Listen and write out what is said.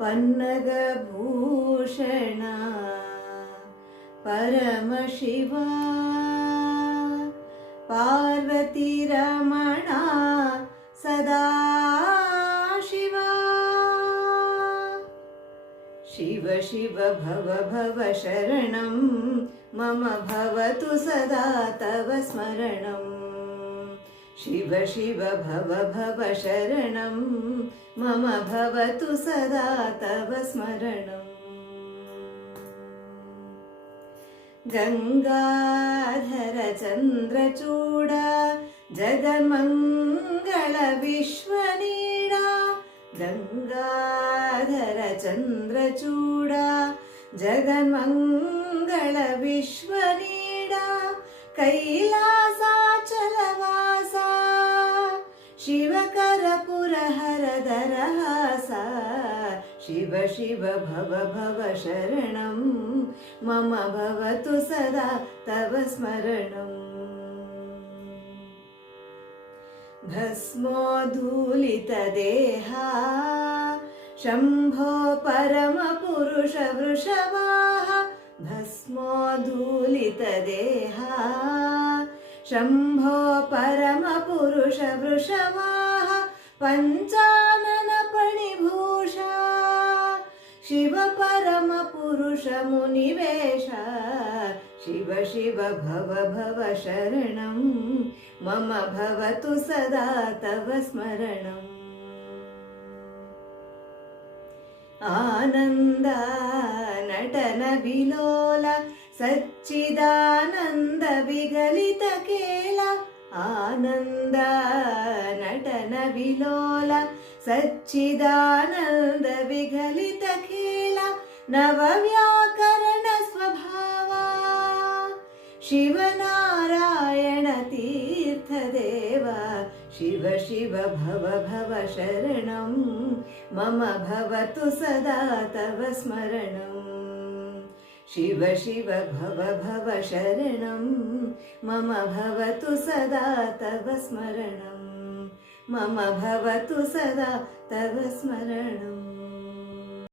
पन्नगभूषण परमशिवा पार्वतीरमणा सदा शिवा शिव शिव भव भव शरणं मम भवतु सदा तव स्मरणं शिव शिव भव भव शरणं मम भवतु सदा तव स्मरणम् गंगाधर चंद्रचूड जगन्मंगल विश्वनीडा गंगाधर चंद्रचूड जगन्मंगल विश्वनीडा कैलासाचलवासा शिवकरपुरहरधरहासा शिव शिव भव भव शरणं मम भवतु सदा तव स्मरणम् भस्मोद्धूलितदेहा शम्भो परमपुरुष वृषभाः भस्मोद्धूलितदेहा शम्भो परमपुरुष वृषभाः पञ्चानन फणिभूषा शिव परम पुरुष मुनिवेशा शिव शिव भव भव शरणं मम भवतु सदा तव स्मरणम् आनन्द नटन विलोल सच्चिदानन्द विगलित केल आनन्द नटन विलोल सच्चिदानन्द विगलित खेल नवव्याकरण स्वभावा शिवनारायण तीर्थदेवा शिव शिव भव भव शरणं मम भवतु सदा तव स्मरणम् शिव शिव भव भव शरणं मम भवतु सदा तव स्मरणम् मम भवतु सदा तव स्मरणम्।